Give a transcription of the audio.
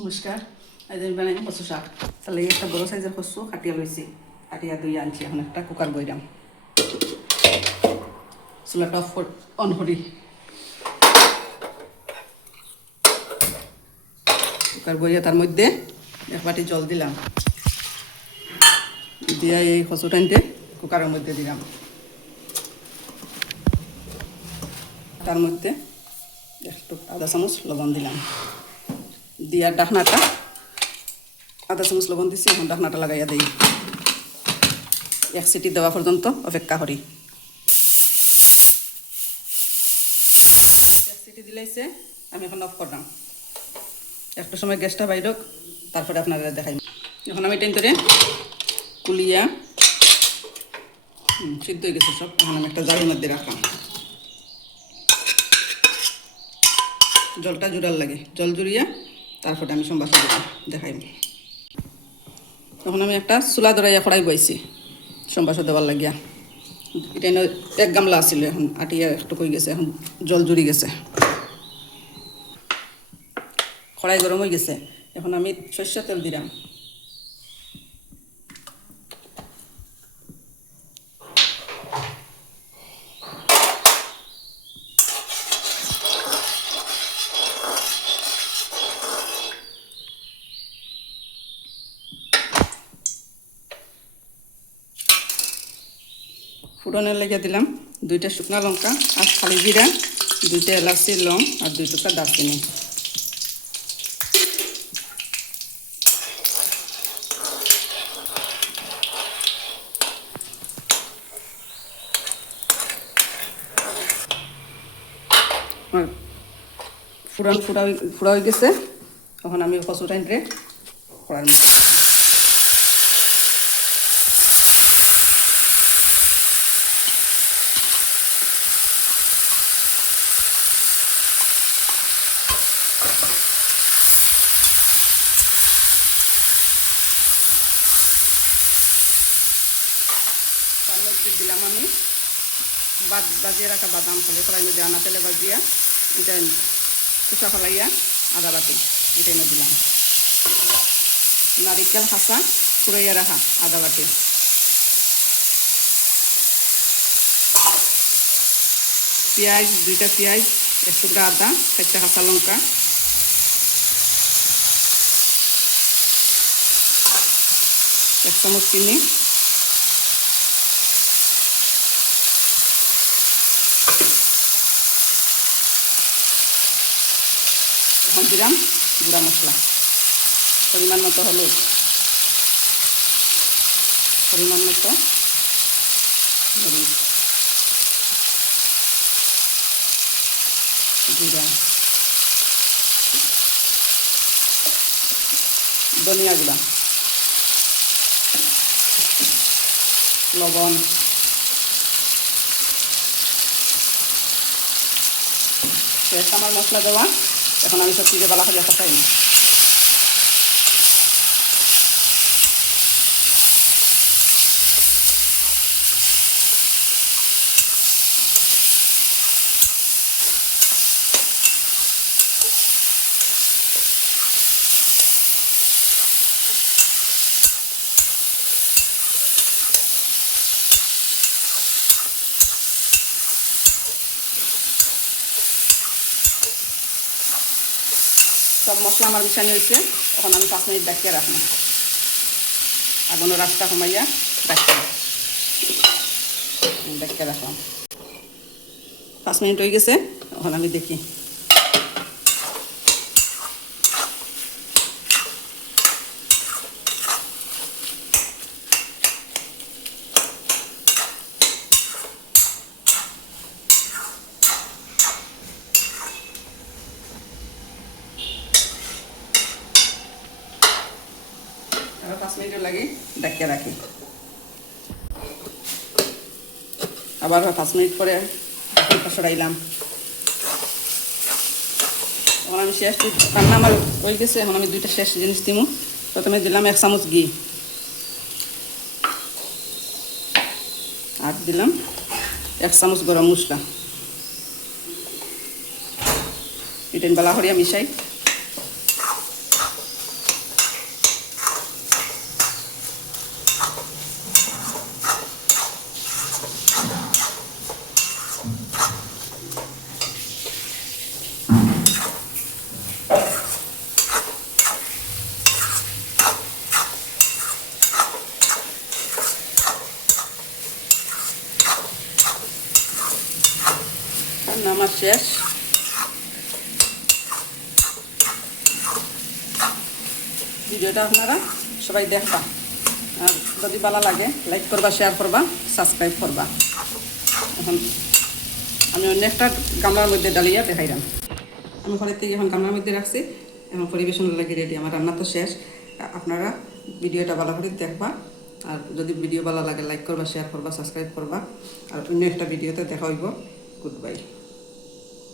নমস্কার, আজ আমি বানাই কচু শাক। তাহলে একটা বড় সাইজের কচু কাটিয়া লইছি, কাটিয়া দুই আনছি। এখন একটা কুকার বইরাম, চুলাটা অন করি। কুকার বইয়া তার মধ্যে এক বাটি জল দিলাম, দিয়া এই কচু টানতে কুকারের মধ্যে দিলাম। তার মধ্যে একটু আধা চামচ লবণ দিলাম, দিয়া ডাকনাটা আধা চামচ লবণ দিছি। এখন ডাকনাটা লাগাইয়া দিই, এক সিটি দেওয়া পর্যন্ত অপেক্ষা করি। এক সিটি দিলাইছে, আমি এখন অফ করলাম। একটা সময় গ্যাসটা বাইরক, তারপরে আপনারা দেখাই। এখন আমি টেন করে কুলিয়া সিদ্ধ হয়ে গেছে সব। এখন আমি একটা জারের মধ্যে রাখলাম, জলটা জুড়ার লাগে। জল জুড়িয়া তারপরে আমি সম্বাসা দেখাই। তখন আমি একটা চুলা ধরাইয়া কড়াই বইছি সম্বাসা দেওয়ার লাগিয়া। এটা এক গামলা আছিল, এখন আটিয়া একটু কই গেছে, এখন জল জুড়ি গেছে। কড়াই গরম হয়ে গেছে, এখন আমি সরষের তেল দিলাম। ফুটনের লেগে দিলাম দুইটা শুকনা লঙ্কা আর খালি জিরা, দুইটা এলাচি লং আর দুই টুকরা দারচিনি। ফুরন ফুরা হয়ে গেছে, তখন আমি কচু টাইনরে কড়ার মধ্যে দিলাম। আমি বাজিয়ে রাখা বাদাম ফলে কড়াই মধ্যে আনা তেলে বাজিয়া এটা কুচা ফলাইয়া আদা বাটি এটা এনে দিলাম। নারিকেল হাসা কুড়াইয়া রাখা আদা বাটি, পেঁয়াজ দুইটা, পেঁয়াজ এক টুকরা আদা, চারটা কাঁচা লঙ্কা, এক চামচ চিনি, এখন দিলাম গুঁড়া মশলা, পরিমাণ মতো হলুদ, পরিমাণ মতো মরিচ, জিরা, ধনিয়া গুঁড়া, লবণ, শেষ আমার মশলা দেওয়া। এখন আমি সব কিছু বালা খাইয়া খাই। সব মশলা আমার মিশানো হয়েছে, এখন আমি 5 মিনিট ডাকিয়ে রাখলাম। আগুনের রাস্তা কমাইয়া ডাকিয়ে রাখলাম। 5 মিনিট হয়ে গেছে, এখন আমি দেখি। আবার 5 মিনিট লাগে ডাকিয়ে রাখি। আবার 5 মিনিট পরে সরাইলাম। এখন আমি শেষ রান্না আমার হয়ে গেছে। এখন আমি দুইটা শেষ জিনিস দিব। প্রথমে দিলাম 1 চামচ ঘি, আর দিলাম 1 চামচ গরম মশলা। এটা বালা করিয়া মিশাই। শেষ। ভিডিওটা আপনারা সবাই দেখবা, আর যদি ভালো লাগে লাইক করবা, শেয়ার করবা, সাবস্ক্রাইব করবা। এখন আমি অন্য একটা গামলার মধ্যে ডালিয়া দেখাইলাম। আমি ঘরের থেকে এখন গামলার মধ্যে রাখছি, এখন পরিবেশন লাগে রেডি। আমার রান্না তো শেষ। আপনারা ভিডিওটা ভালো করে দেখবা, আর যদি ভিডিও ভালো লাগে লাইক করবা, শেয়ার করবা, সাবস্ক্রাইব করবা। আর অন্য একটা ভিডিওতে দেখা হইব। Good bye.